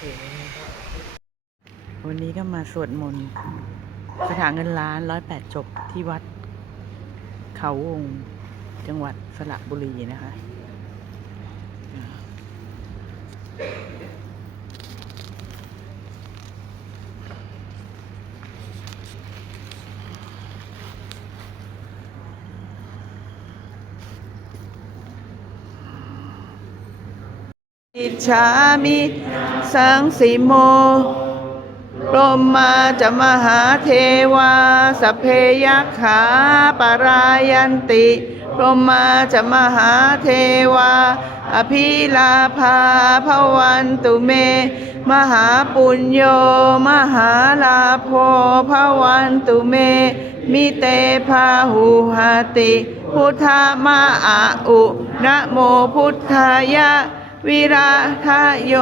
เค วันนี้ก็มาสวดมนต์คาถาเงินล้านร้อยแปดจบที่วัด เขาวงจังหวัดสระบุรีนะคะ อิจฉามิสังสีโมพรหมาจะมหาเทวาสเพยัคขาปารายันติพรหมาจะมหาเทวา อภิลาภาภวันตุเม มหาปุญโย มหาลาโภภวันตุเม มิเตภาหูหาติ พุทธมาอาอุนะโมพุทธายะ วิราทะโย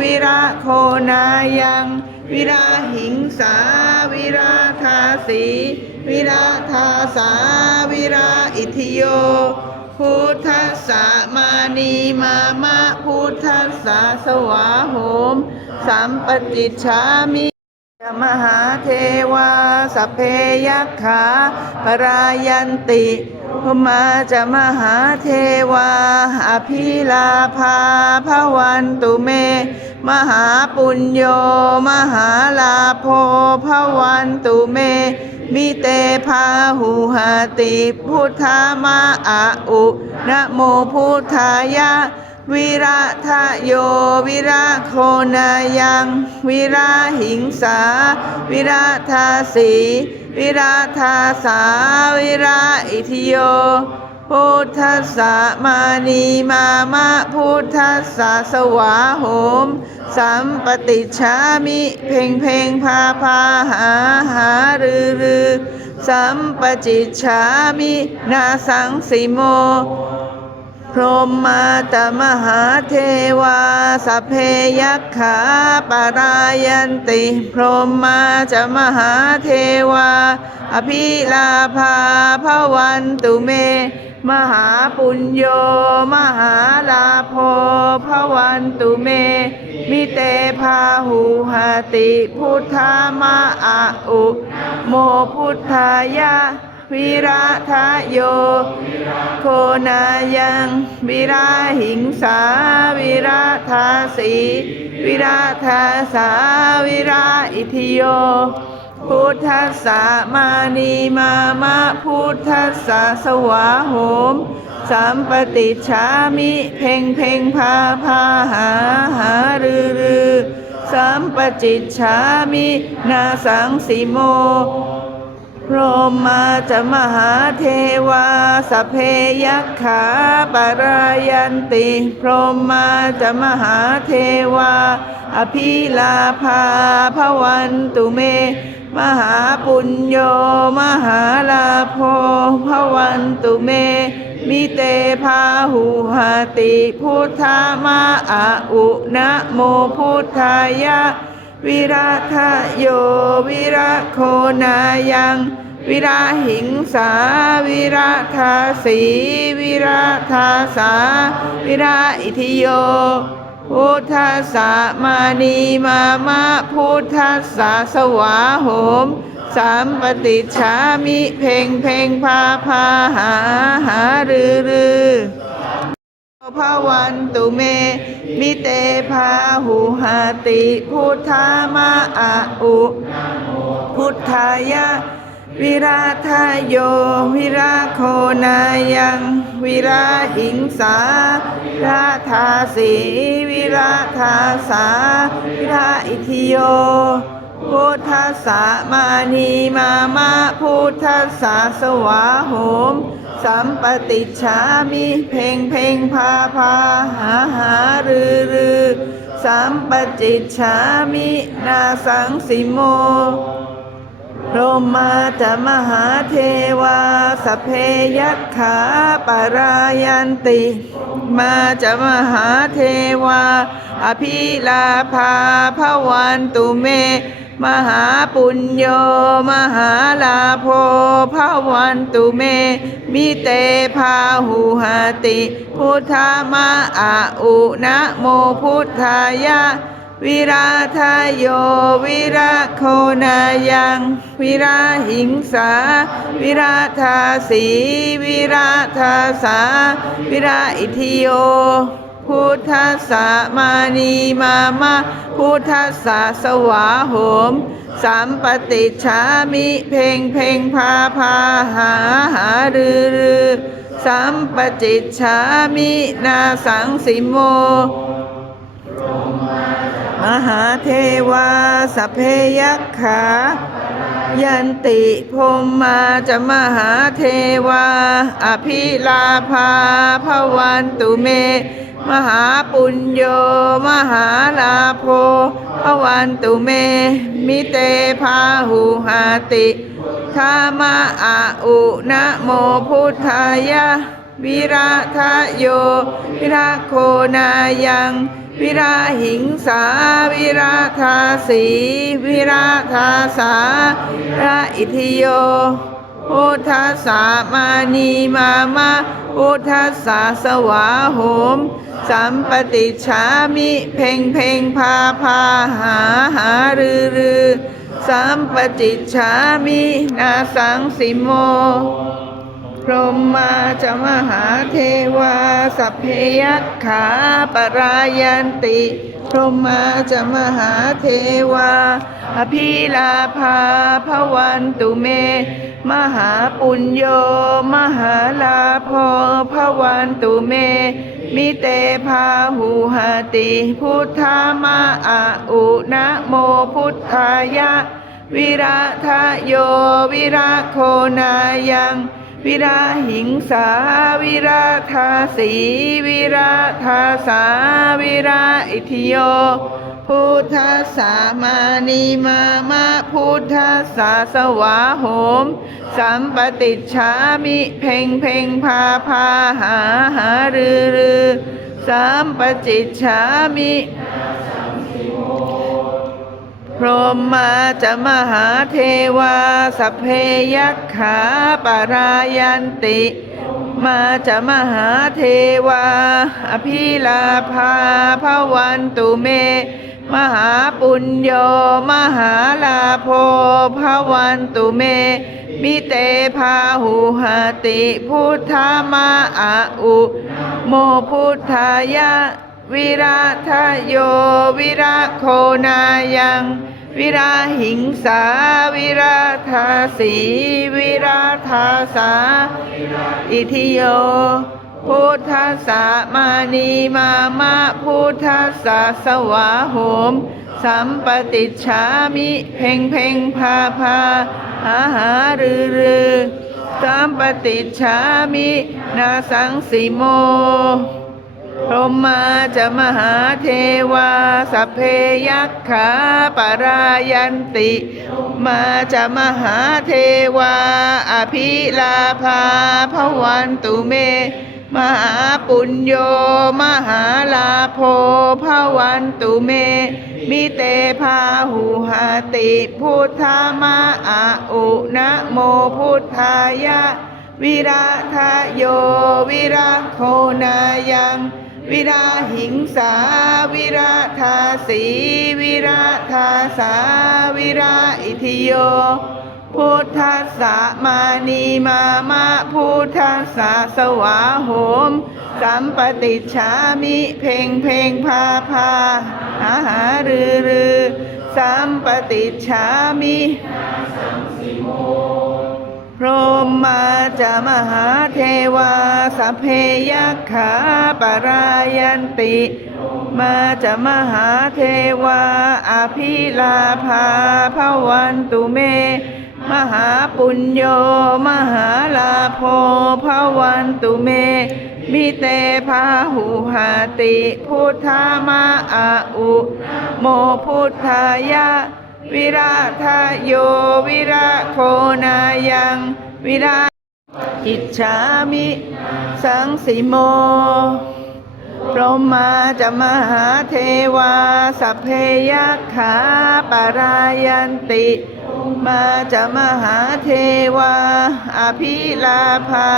วิราโคนายัง วิราหิงสา วิราทาสีวิราทาสา วิราอิทิโย พุทธสสะมานีมามะพุทธสสะสวาโหม สัมปติชามิมหาเทวาสเพยัคขาปรายันติ พมาจะมหาเทวา อภิลาภาพวันตุเม มหาปุญโย มหาลาโภพวันตุเม มิเตพาหูหาติพุทธามาอาอุนะโมพุทธายะ วิระทะโย วิระโคนายัง วิราหิงสา วิราทาสี วิราทาสาวิราอิทิโย พุทธสะมานีมามะพุทธสะสวาโหม สัมปติชามิเพ่งเพ่งพาพาหาหารือรือสัมปจิชามินาสังสิโม รหมาตมหาเทวาสเพยัคขาปารายันติ พรหมาจะมหาเทวา อภิลาภาพวันตุเม มหาปุญโย มหาลาโภพวันตุเม มิเตพาหูหติ พุทธามาอาอุ โมพุทธายะ วิราทะโย โคนายังวิราหิงสาวิราทาสีวิราทาสาวิราอิทิโย พุทธสสะมานีมามะพุทธสสะสวาโหมสัมปติชามิเพ่งเพ่งพาพาหาหารือรือสัมปจิตชามินาสังสีโม พรหมาจะมหาเทวาสเพยัคขาปารายันติ พรหมาจะมหาเทวา อภิลาภาพวันตุเม มหาปุญโยมหาลาโภพวันตุเม มิเตพาหูหาติ พุทธามาอาอุนะโมพุทธายะ วิราทโยวิระโคนายัง วิราหิงสา วิราทาสีวิราทาสา วิราอิทิโย พุทธสสมานีมามะพุทธสสะสวาโหมสามปฏิชามิเพ่งเพ่งพาพาหาหารือรือ พระวันตุเม มิเตพาหูหาติพุทธามาอาอุพุทธายะวิราทะโย วิราโคนายัง วิราหิงสาวิราทาสีวิราทาสา วิราอิทิโย พุทธสสะมานีมามะพุทธสสะสวาโหม สัมปติชามิเพ่งเพ่งพาพาหาหารือรือสัมปจิตชามินาสังสิโมพรหมาจะมหาเทวาสเพยัคขาปารายันติ มาจะมหาเทวา อภิลาภาพวันตุเม มหาปุญโยมหาลาโภพวันตุเม มิเตพาหูหาติ พุทธามาอาอุนะโมพุทธายะ วิราทายโยวิราโคนายัง วิราหิงสา วิราทาสี วิราทาสา วิราอิทิโย พุทธสะมานีมามาพุทธสะสวาโหมสัมปติชามิเพ่งเพ่งพาพาหาหารือรือสัมปจิตชามินาสังสิโม มหาเทวาสเพยักขา ยันติพมมาจะมหาเทวา อภิลาภาพวันตุเม มหาปุญโยมหาลาโภพวันตุเม มิเตพาหุหาติธามาอาอุนะโมพุทธายะ วิราทะโย วิราโคนายัง วิราหิงสา วิราทาสี วิราทาสาระอิทิโย พุทธสสามานีมามาพุทธสสาสวาโหม สัมปติชามิเพ่งเพ่งพาพาหาหารือรือสัมปจิชามินาสังสิโม พรหมาจะมหาเทวาสัพเพยัคขาปรายันติ พรหมาจะมหาเทวา อภิลาภาพวันตุเม มหาปุญโย มหาลาภพวันตุเม มิเตพาหูหติ พุทธามาอาอุนะโมพุทธายะ วิราทะโย วิราโคนายัง วิราหิงสา วิราทาสี วิราทาสา วิราอิทิโย พุทธสามานีมามาพุทธสาสวาโหม สัมปติชามิเพ่งเพ่งพาพาหาหารือรือสัมปจิตชามิพรหมาจะมหาเทวาสเพยัคขาปารายันติ มาจะมหาเทวา อภิลาภาพวันตุเม มหาปุญโยมหาลาโภพวันตุเม มิเตพาหูหติพุทธามาอาอุโมพุทธายะวิราทโยวิราโคนายัง วิราหิงสา วิราทาสี วิราทาสา อิทิโย พุทธสามานีมามาพุทธสาสวาโหม สัมปติชามิเพ่งเพ่งพาพาหาหารือรือสัมปติชามินาสังสิโมพรหมาจะมหาเทวาสัพเพยัคขาปารายันติ มาจะมหาเทวา อภิลาภาพวันตุเม มหาปุญโยมหาลาโภพวันตุเม มิเตพาหูหาติพุทธามาอาอุนะโมพุทธายะ วิราทะโยวิราโคนายังวิราหิงสา วิราทาสี วิราทาสา วิราอิทิโย พุทธสามานีมามาพุทธสาสวาโหม สัมปติชามิเพ่งเพ่งพาพาหาหารือรือสัมปติชามิพรหมาจะมหาเทวาสเพยัคขาปารายันติ มาจะมหาเทวาอภิลาภาพวันตุเม หาปุญโยมหาลาโภพวันตุเม มิเตพาหูหาติ พุทธามาอาอุ โมพุทธายะ วิราทโยวิราโคนายังวิราอิจฉามิ สังสิโมพรหมาจะมหาเทวา สัพเพยัคขาปารายันติ มาจะมหาเทวาอภิลาภา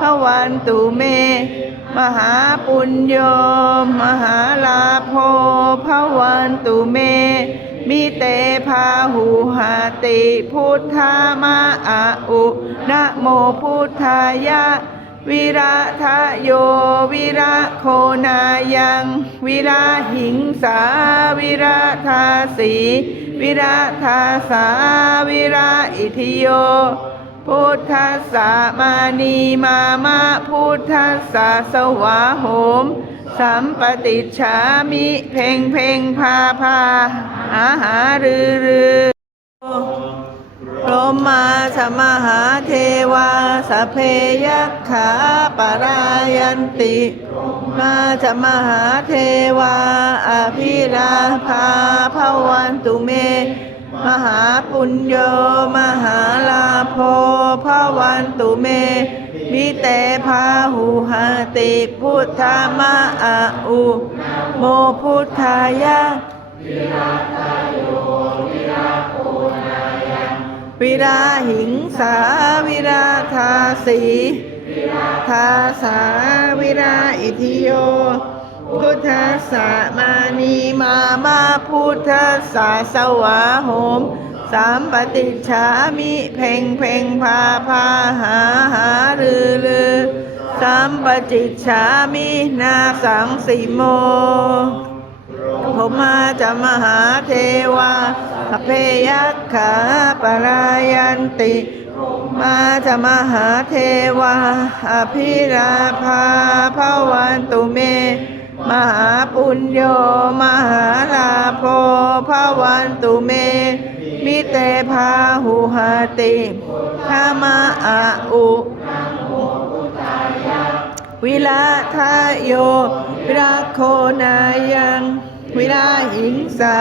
พวันตุเม มหาปุญโยมหาลาโภภวันตุเม มิเตพาหูหาติพุทธามาอะอุนะโมพุทธายะวิระทะโยวิระโคนายัง วิระหิงสาวิระทาสี วิระทาสาวิระอิทิโย พุทธัสสะมานีมามาพุทธัสสะสวาโหม สัมปติชามิเพ่งเพ่งพาพาอาหารือรือพรหมาสมหาเทวาสเพยัคขาปรายันติ มาสมหาเทวาอภิราภาภวันตุเม มหาปุญโยมหาลาโภภวันตุเมมิเตพาหูหาติพุทธามะอาอุโมพุทธายะวิราหิงสาวิราธาสี ทาสาวิราอิทิโย พุทธสามานีมามาพุทธสาสวาโหม สามปฏิชามิเพ่งเพ่งพาพาหาหารือลือสามปจิชามินาสังสิโมผมมาจะมหาเทวาพเพยัคขาปรายันติ มาจะมหาเทวาอภิราภาภวันตุเม มหาปุญโยมหาลาโภภวันตุเม มิเตพาหุหาติธรรมะอาอุวิลาทาโยวิราโคนายัง วิราหิงสา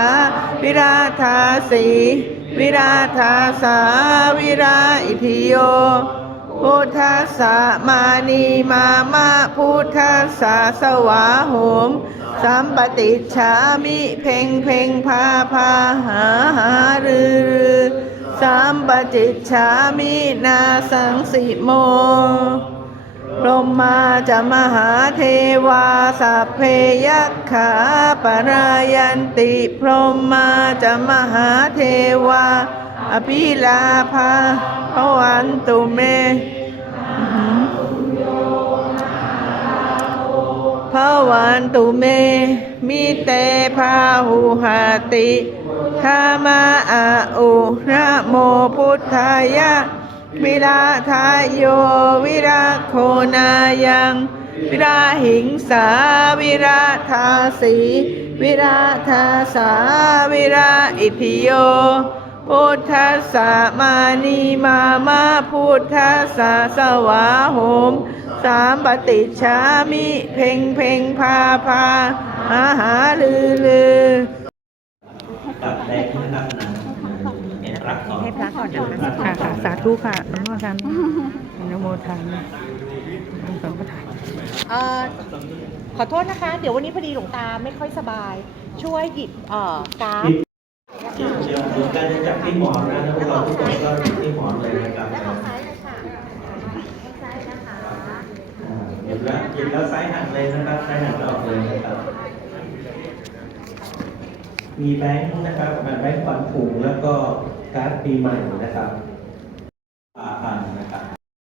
วิราธาสี วิราธาสาวิราอิทิโย พุทธสามานีมามาพุทธสาสวาโหม สัมปติชามิเพ่งเพ่งพาพาหาหารือรือสัมปติชามินาสังสิโม รหมาจะมหาเทวาสัพเพยัคขาปรายันติ พรหมาจะมหาเทวา อภิลาภาภวันตุเมภวันตุเม มิเตพาหุหติธามาอาอุนะโมพุทธายะ วิราทายโยวิราโคนายัง วิราหิงสาวิราธาสีวิราธาสาวิราอิทิโยพุทธสามานีมามาพุทธสาสวาโหม สามปฏิชามิ เพ่งเพ่งพาพาอาหาลือลือ ตัดแดงนะครับนะเป็นรักก่อน ให้พระก่อนนะ คะค่ะค่ะสาธุค่ะอนุโมทนาอนุโมทนาองค์สัมปทานเอ่อขอโทษนะคะ เดี๋ยววันนี้พอดีหลวงตาไม่ค่อยสบาย ช่วยหยิบเอ่อกราฟเดี๋ยวเดี๋ยวเดี๋ยวการจะจับที่หมอนนะแล้วพวกเราทุกคนก็จับที่หมอนเลยนะครับอ่าหยิบแล้วหยิบแล้วไซส์หักเลยนะครับไซส์หักออกเลยนะครับมีแบงค์นะครับแบงค์ขวัญถุงแล้วก็ การ์ดปีใหม่นะครับ